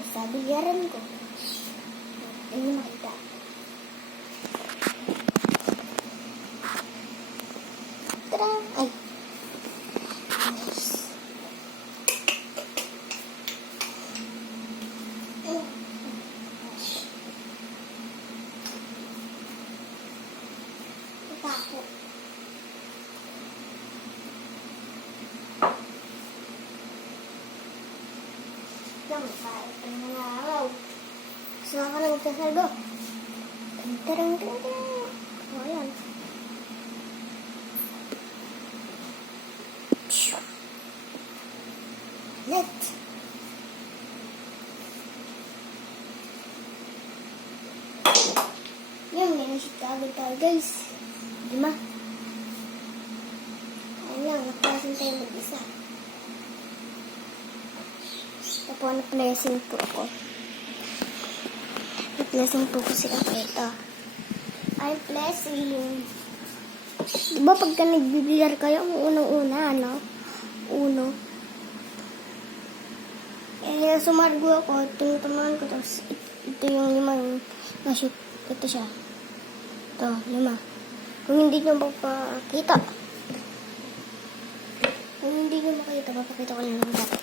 sa bilyaran ko. Hindi makita. Tara! Ay! Nice. Ako. Sampai pengalau. Sekarang kita go. Terang. Oh yan. Let. Yan, may nasita agad tayo guys. 5. Ayun lang, naklasin tayo mag-isa. Tapos na-blessing po ako. Na-blessing po ko sila ito. I'm blessing. Diba pagka nagbibilyar kayo, ang unang-una, ano? Uno. Eh, sumargo ako, tinutamaan ko, tapos ito yung 5 na-shoot. Ito siya. Ito, 5. Kung hindi nyo makakita. Kung hindi nyo makita, papakita ko lang ng dati.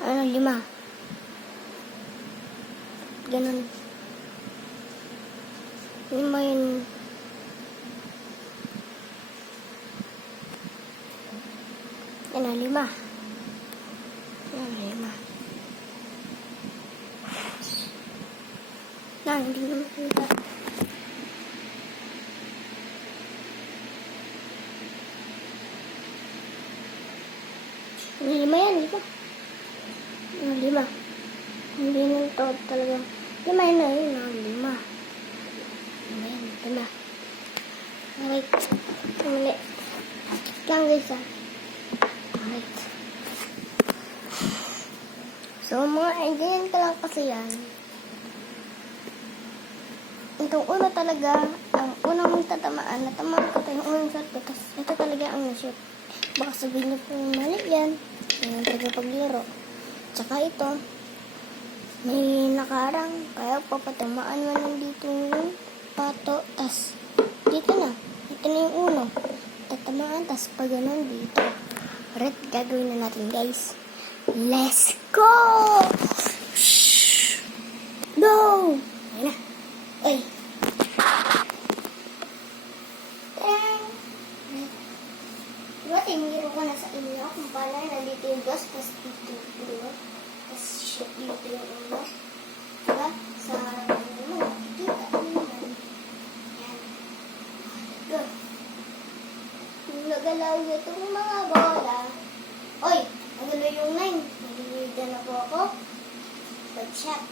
Ano, 5. Ganun. 5 yun. Ano, 5. Ano, 5. Nah, hindi naman kita. Ang 5 yan, 5. Ang 5. Hindi nang to talaga. 5 yun na yun, ang 5. Ayan, ito na. Alright. Mali. Lang guys ah. Alright. So, mga ganyan ka lang kasi yan. Itong uno talaga, ang unang tatamaan, natamaan ko ito yung unang shot ko, tapos ito talaga ang na-shoot. Baka sabihin niyo po mali yan, yung tagapaglaro. Tsaka ito, may nakarang, kaya papatamaan mo nandito yung pato, tas dito na, ito na yung uno. Tatamaan, tas pag ganun dito. Alright, gagawin na natin guys. Let's go! Shhh! Go! Ayun na. Ay! Diba, tiniro ko na sa inyo kung paano nandito yung dos, tapos dito yung ulo, tapos dito yung ulo. Diba? Sa ano, nakikita nyo naman. Yan. Go. Nagalaw itong mga bola. Oy! Nagalaw yung 9. Nagilidan na po ako. Bad shot.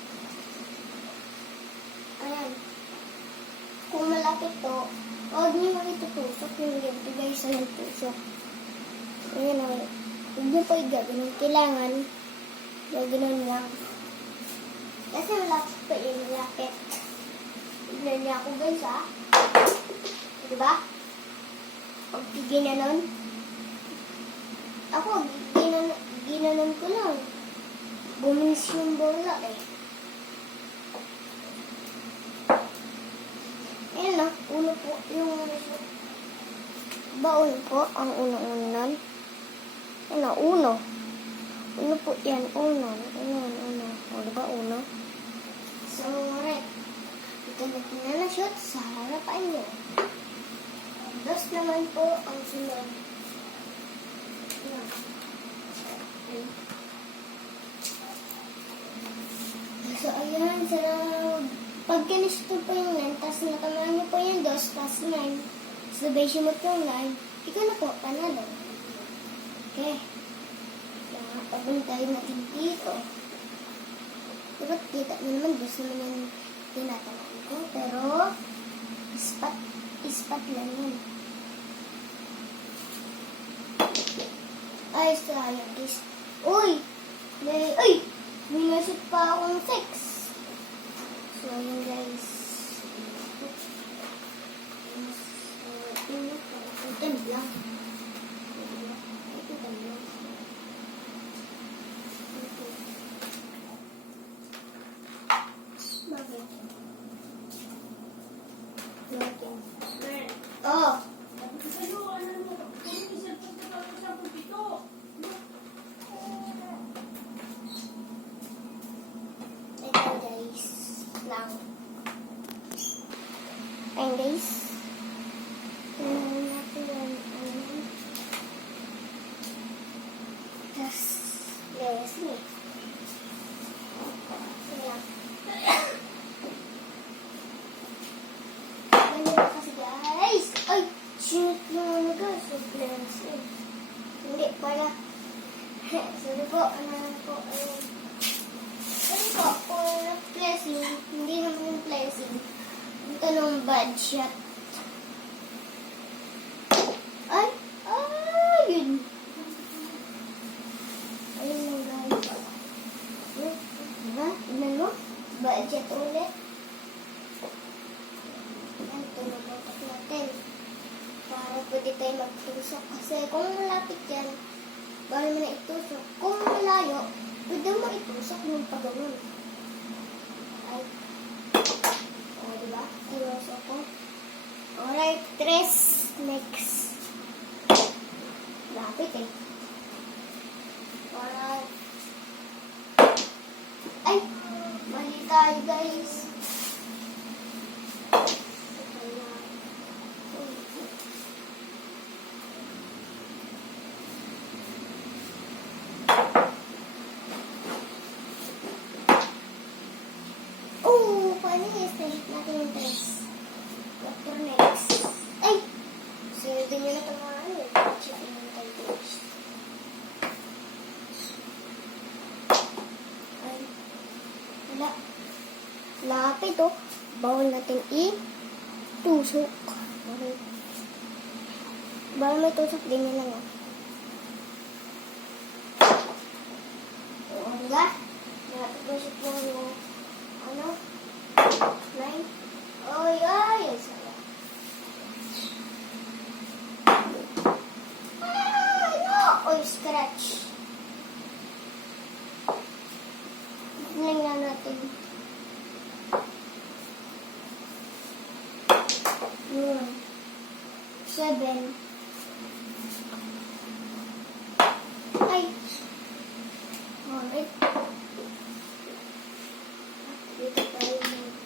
Ayan. Kung malapit to, huwag niyo itutusok yung ganito guys sa nagtusok. Ayan o. Huwag niyo po i-gaganon. Kailangan gaganon lang. Kasi malapit pa yun. Malapit. Tignan niya ako guys ha. Diba? Pag ginanon. Ako, ginanon ko lang. Buminis yung bola eh. Ayan na, uno po yung baon po, ang uno-unan. Ayan na, uno. Uno po yan, uno. O, diba uno? So, right. Ito na na-shoot sa harapan nyo. Dos naman po ang sunod. Ayan. Okay. So, ayan, sarap. Pag kinishto po yung 9, tapos natamaan niyo po yung 2, tapos 9, sabay siya mo po yung 9, ikaw na po, panalo. Okay. Kaya pabuntay natin dito. Diba, kita niyo naman, 2 naman yung tinatamaan ko. Pero, ispat lang yun. Ay, sayang guys. Uy! Ay! May nashoot pa akong 6. So, yun guys. Ito lang. Ayun guys. Natin yan. Tapos, yes, me. Ayan. Ganyan kasi guys. Ay! Shoot yung ano guys. So, blessing. Hindi pala. Sorry po. Ano po. Sorry po. Kung blessing. Hindi naman yung blessing. Ito nung bad shot. Ay! Ayun! Ayun yung guys. Diba? Tignan mo? Bad shot ulit. Ayan, tumutok natin. Para pwede tayo magtusok. Kasi kung malapit yan, bawal mo na itusok. Kung malayo, pwede mo itusok yung pagawin. Ay. O, diba? Itusok ko. Alright, tres. Next. Lapit eh. Alright. Ay! Mali tayo guys. Oh, panis. Nahit natin yung tres. Doctor next. Ay! Sinunod nyo na ito mga ano eh. Check yung titles. Ay. Wala. Lapit oh. Bawal natin i-tusok. Okay. Bawal may tusok din nyo lang oh. Oo, diba? Nakatusok mo yung ano? Nine? Oy, ay! Saya. Ah, no! Oy, scratch. Tignan nga natin. Yun. 7. Ay! Alright. Dito tayo.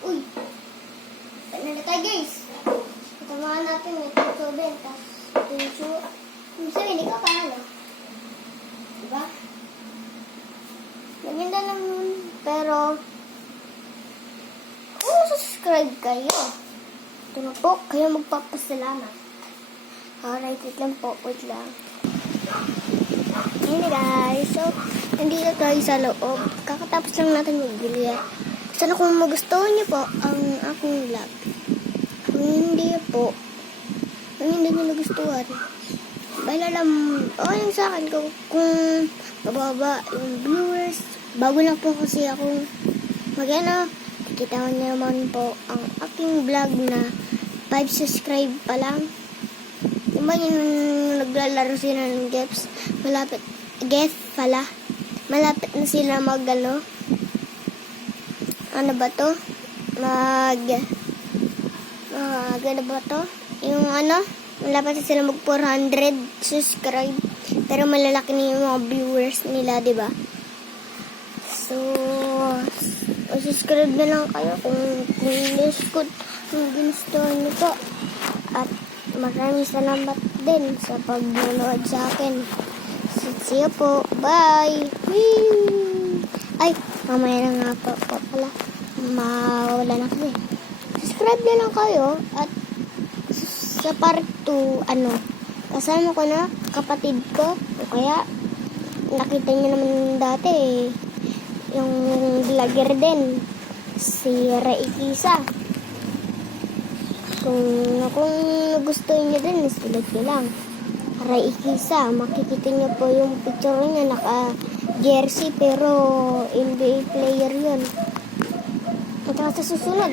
Uy! Paano na tayo guys? Katamaan natin may 2 tapos yung 7, ikaw paano? Diba? Maganda lang yun. Pero kung subscribe kayo, ito na po, kayo magpapasalamat. Alright, wait lang po. Wait lang. Hey guys, so nandito tayo sa loob. Kakatapos lang natin magbili. Sana kung magustuhan niyo po ang aking vlog. Kung hindi po, kung hindi niyo nagustuhan, bahala lang, okay lang sa akin kung mababa yung viewers. Bago lang po kasi akong mag-ano, nakita niyo naman po ang aking vlog na 5 subscribe pa lang. Diba yung naglalaro sila ng games, malapit, guess pala, malapit na sila mag ano ba to? Ano ba to? Yung malapit na sila mag 400 subscribe. Pero malalaki na yung mga viewers nila, diba? So, subscribe na lang kayo kung gusto nyo po. At maraming salamat din sa pag-download sa akin. See you po. Bye! Whee! Ay, mamaya na nga po pala. Mawala na kasi. Subscribe na lang kayo. At sa part 2, kasama ko na kapatid ko. O kaya, nakita nyo naman dati yung vlogger din. Si Ray Kisa. Kung gusto niyo din, select nyo lang. Ray Kisa. Makikita niyo po yung picture niya. Naka-jersey pero NBA player yun. At sa susunod,